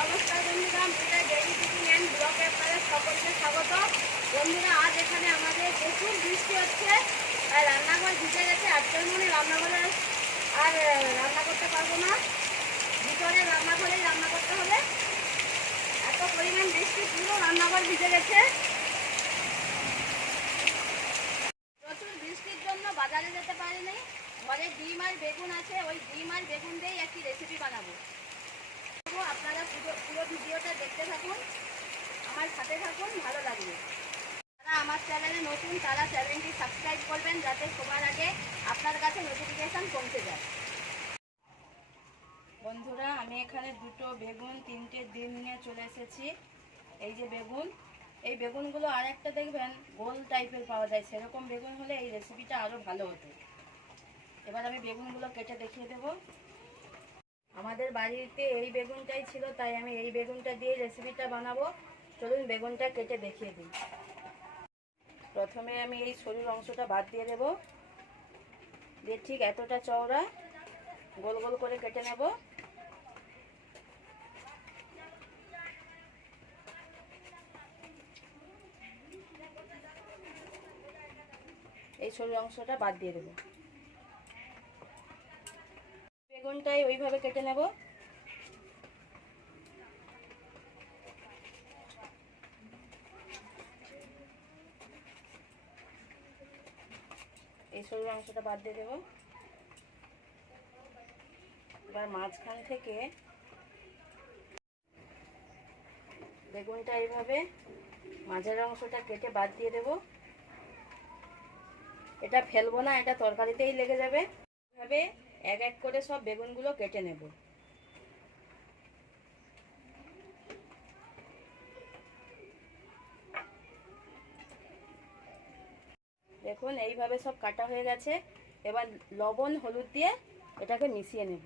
নমস্কার বন্ধুরা আমরা ডেইলি কুকিং অ্যান্ড ব্লগে আপনাদের সকলকে স্বাগত। বন্ধুরা, আজ এখানে আমাদের প্রচুর বৃষ্টি হচ্ছে, আর রান্নাঘর ভিজে গেছে আজকের মনে রান্নাঘরে আর রান্না করতে পারব না। ভিতরে রান্নাঘরেই রান্না করতে হবে। এত পরিমাণ বৃষ্টি, পুরো রান্নাঘর ভিজে গেছে। প্রচুর বৃষ্টির জন্য বাজারে যেতে পারিনি। ঘরে ডিম আর বেগুন আছে, ওই ডিম আর বেগুন দিয়েই একটি রেসিপি বানাবো। তো আপনারা পুরো পুরো ভিডিওটা দেখতে থাকুন, আমার সাথে থাকুন, ভালো লাগবে। যারা আমার চ্যানেলে নতুন, তারা চ্যানেলটি সাবস্ক্রাইব করবেন যাতে সবার আগে আপনার কাছে নোটিফিকেশান পৌঁছে যায়। বন্ধুরা, আমি এখানে দুটো বেগুন, তিনটে ডিম নিয়ে চলে এসেছি। এই যে বেগুন, এই বেগুনগুলো আর একটা দেখবেন, গোল টাইপের পাওয়া যায়। সেরকম বেগুন হলে এই রেসিপিটা আরও ভালো হতো। এবার আমি বেগুনগুলো কেটে দেখিয়ে দেবো। আমাদের বাড়িতে এই বেগুনটাই ছিল, তাই আমি এই বেগুনটা দিয়ে রেসিপিটা বানাবো। চলুন বেগুনটা কেটে দেখিয়ে দিই। প্রথমে আমি এই সরুর অংশটা বাদ দিয়ে দেবো। দিয়ে ঠিক এতটা চওড়া গোল গোল করে কেটে নেব। এই সরু অংশটা বাদ দিয়ে দেবো। বেগুনটাই ওইভাবে কেটে নেব। এই সরু অংশটা বাদ দিয়ে দেবো। এবার মাঝখান থেকে বেগুনটা এইভাবে মাঝের অংশটা কেটে বাদ দিয়ে দেব। এটা ফেলব না, এটা তরকারিতেই লেগে যাবে। এভাবে এক এক করে সব বেগুনগুলো কেটে নেব। দেখুন, এইভাবে সব কাটা হয়ে গেছে। এবার লবণ, হলুদ দিয়ে এটাকে মিশিয়ে নেব।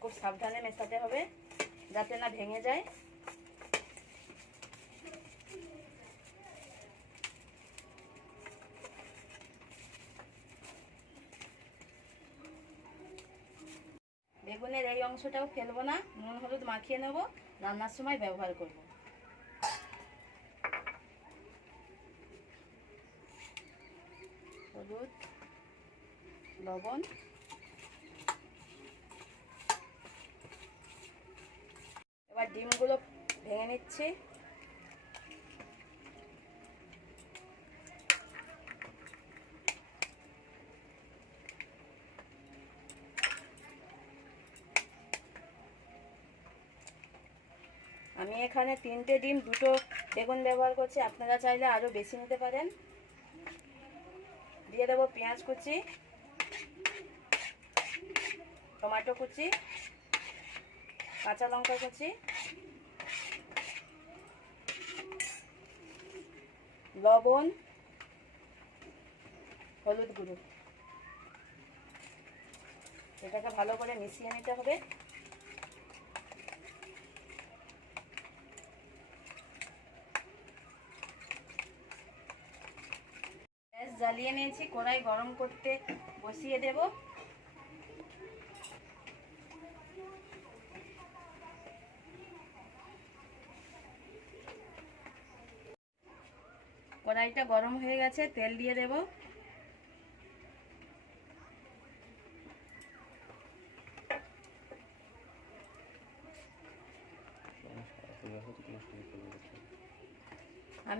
খুব সাবধানে মেশাতে হবে যাতে না ভেঙে যায়। অংশটাও ফেলব না, নুন, হলুদ মাখিয়ে নেব, রান্নার সময় ব্যবহার করব। হলুদ, লবণ। এবার ডিমগুলো ভেঙে নিচ্ছি। আমি এখানে তিনটে ডিম, দুটো বেগুন ব্যবহার করছি। আপনারা চাইলে আরও বেশি নিতে পারেন। দিয়ে দেবো পেঁয়াজ কুচি, টমেটো কুচি, কাঁচা লঙ্কা কুচি, লবণ, হলুদ গুঁড়ো। এটাকে ভালো করে মিশিয়ে নিতে হবে। জ্বালিয়ে নিয়েছি কড়াই গরম করতে বসিয়ে দেব। কড়াইটা গরম হয়ে গেছে তেল দিয়ে দেব।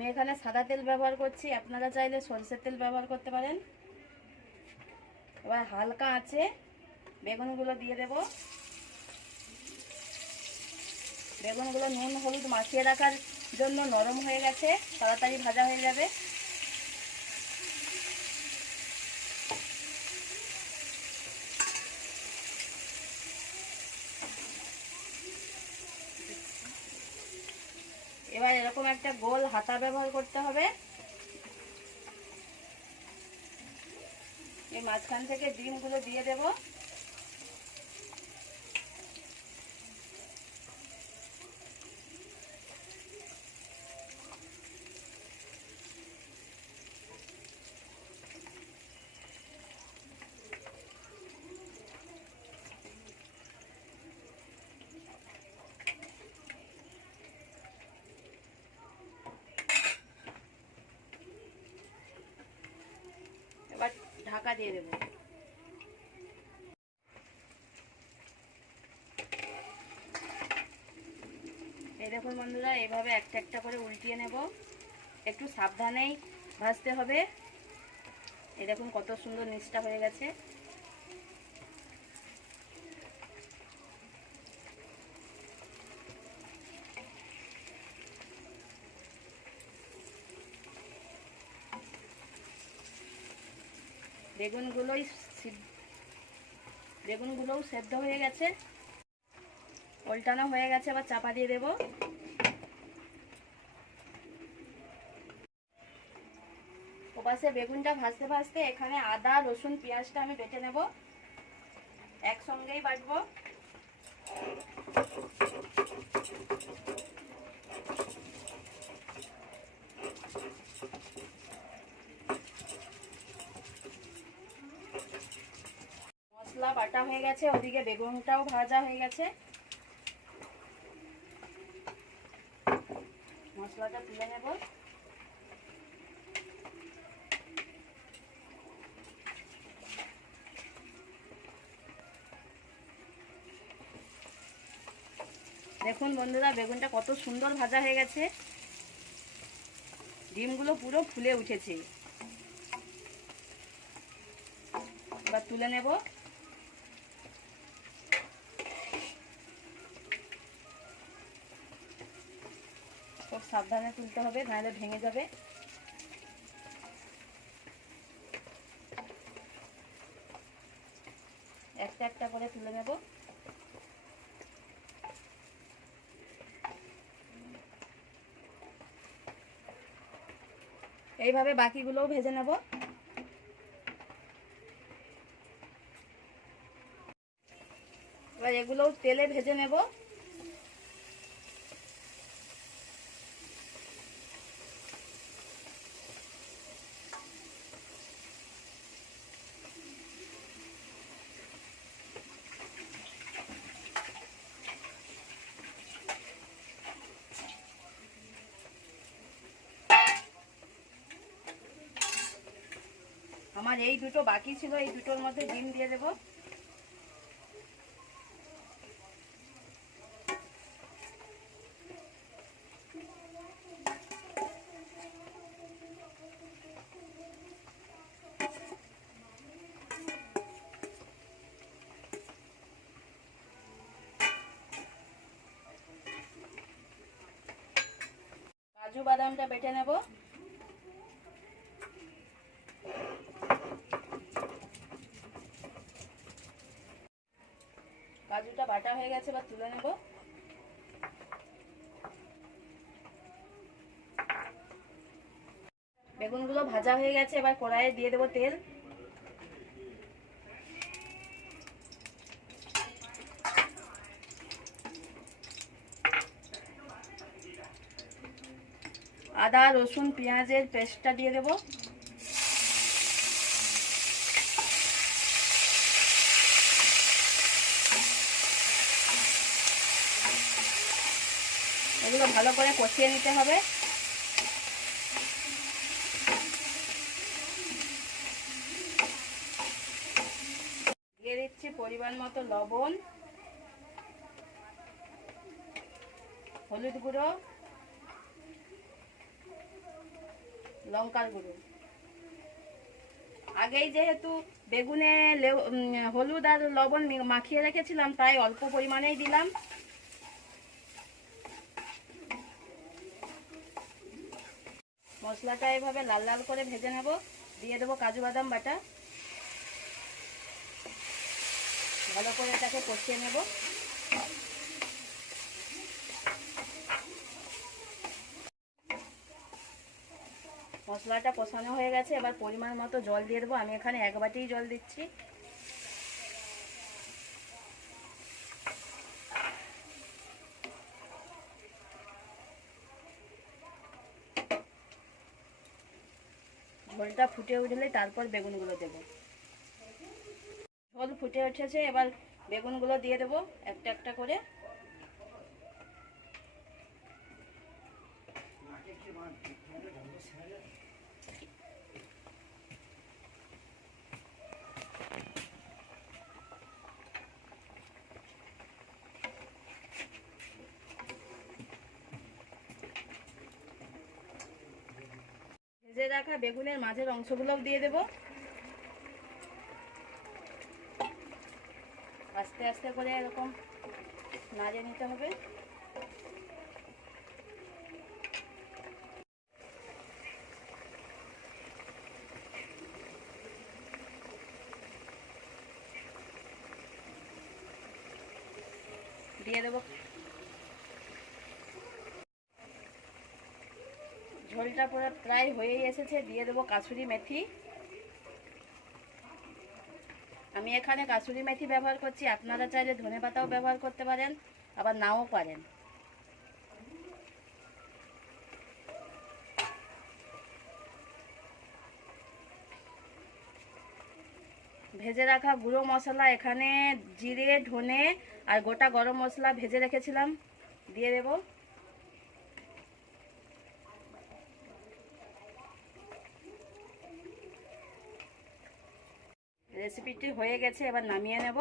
আমি এখানে সাদা তেল ব্যবহার করছি। আপনারা চাইলে সরষের তেল ব্যবহার করতে পারেন। এবার হালকা আছে বেগুনগুলো দিয়ে দেব। বেগুনগুলো নুন, হলুদ মাখিয়ে রাখার জন্য নরম হয়ে গেছে, তাড়াতাড়ি ভাজা হয়ে যাবে এবার এরকম একটা গোল হাতা ব্যবহার করতে হবে। এই মাঝখান থেকে ডিমগুলো দিয়ে দেব। ঢাকা দিয়ে দেবো। এই দেখুন বন্ধুরা, এভাবে একটা একটা করে উল্টিয়ে নেব। একটু সাবধানেই ভাজতে হবে। এই দেখুন কত সুন্দর নিচটা হয়ে গেছে। বেগুনগুলোই বেগুনগুলোও সেদ্ধ হয়ে গেছে। উল্টানো হয়ে গেছে আবার চাপা দিয়ে দেব। ওপাশে বেগুনটা ভাজতে ভাজতে এখানে আদা, রসুন, পেঁয়াজটা আমি বেটে নেব। একসঙ্গেই বাটবো। বাটা হয়ে গেছে, ওদিকে বেগুনটাও ভাজা হয়ে গেছে। মশলাটা তুলে নেব। দেখুন বন্ধুরা, বেগুনটা কত সুন্দর ভাজা হয়ে গেছে। ডিমগুলো পুরো ফুলে উঠেছে। এবার তুলে নেব। সাবধানে তুলতে হবে, নাহলে ভেঙে যাবে। একটা একটা করে তুলে নেব। এইভাবে বাকিগুলোও ভেজে নেব। এবার এগুলোও তেলে ভেজে নেব। আমার এই দুটো বাকি ছিল, এই দুটোর মধ্যে ডিম দিয়ে দেবো। কাজু বাদামটা বেটে নেব। কাজুটা বাটা হয়ে গেছে, এবার তুলে নেব। বেগুনগুলো ভাজা হয়ে গেছে, এবার কড়াইয়ে দিয়ে দেবো তেল। আদা, রসুন, পেঁয়াজের পেস্টটা দিয়ে দেবো। ভালো করে কষিয়ে নিতে হবে। দিয়ে দিচ্ছি পরিমাণ মতো লবণ, হলুদ গুঁড়ো, লঙ্কার গুঁড়ো। আগেই যেহেতু বেগুনে হলুদ আর লবণ মাখিয়ে রেখেছিলাম, তাই অল্প পরিমাণেই দিলাম। মশলাটা এভাবে লাল লাল করে ভেজে নেব। দিয়ে দেবো কাজু বাদাম বাটা। ভালো করে এটাকে কষিয়ে নেব। মশলাটা কষানো হয়ে গেছে। এবার পরিমাণ মতো জল দিয়ে দেবো। আমি এখানে এক বাটিই জল দিচ্ছি। ঝোলটা ফুটে উঠলে তারপর বেগুনগুলো দেবো। ঝোল ফুটে উঠেছে, এবার বেগুনগুলো দিয়ে দেবো একটা একটা করে। ভেজে রাখা বেগুনের মাঝের অংশগুলো দিয়ে দেব। আস্তে আস্তে করে এরকম নাড়িয়ে নিতে হবে দিয়ে দেবো ঝোলটা পুরো প্রায় হয়েই এসেছে। দিয়ে দেবো কাসুরি মেথি। আমি এখানে কাসুরি মেথি ব্যবহার করছি। আপনারা চাইলে ধনে পাতাও ব্যবহার করতে পারেন, আবার নাও পারেন। ভেজে রাখা গুঁড়ো মশলা এখানে, জিরে, ধনে আর গোটা গরম মশলা ভেজে রেখেছিলাম। দিয়ে দেবো। রেসিপিটি হয়ে গেছে এবার নামিয়ে নেব।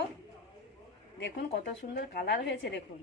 দেখুন কত সুন্দর কালার হয়েছে দেখুন।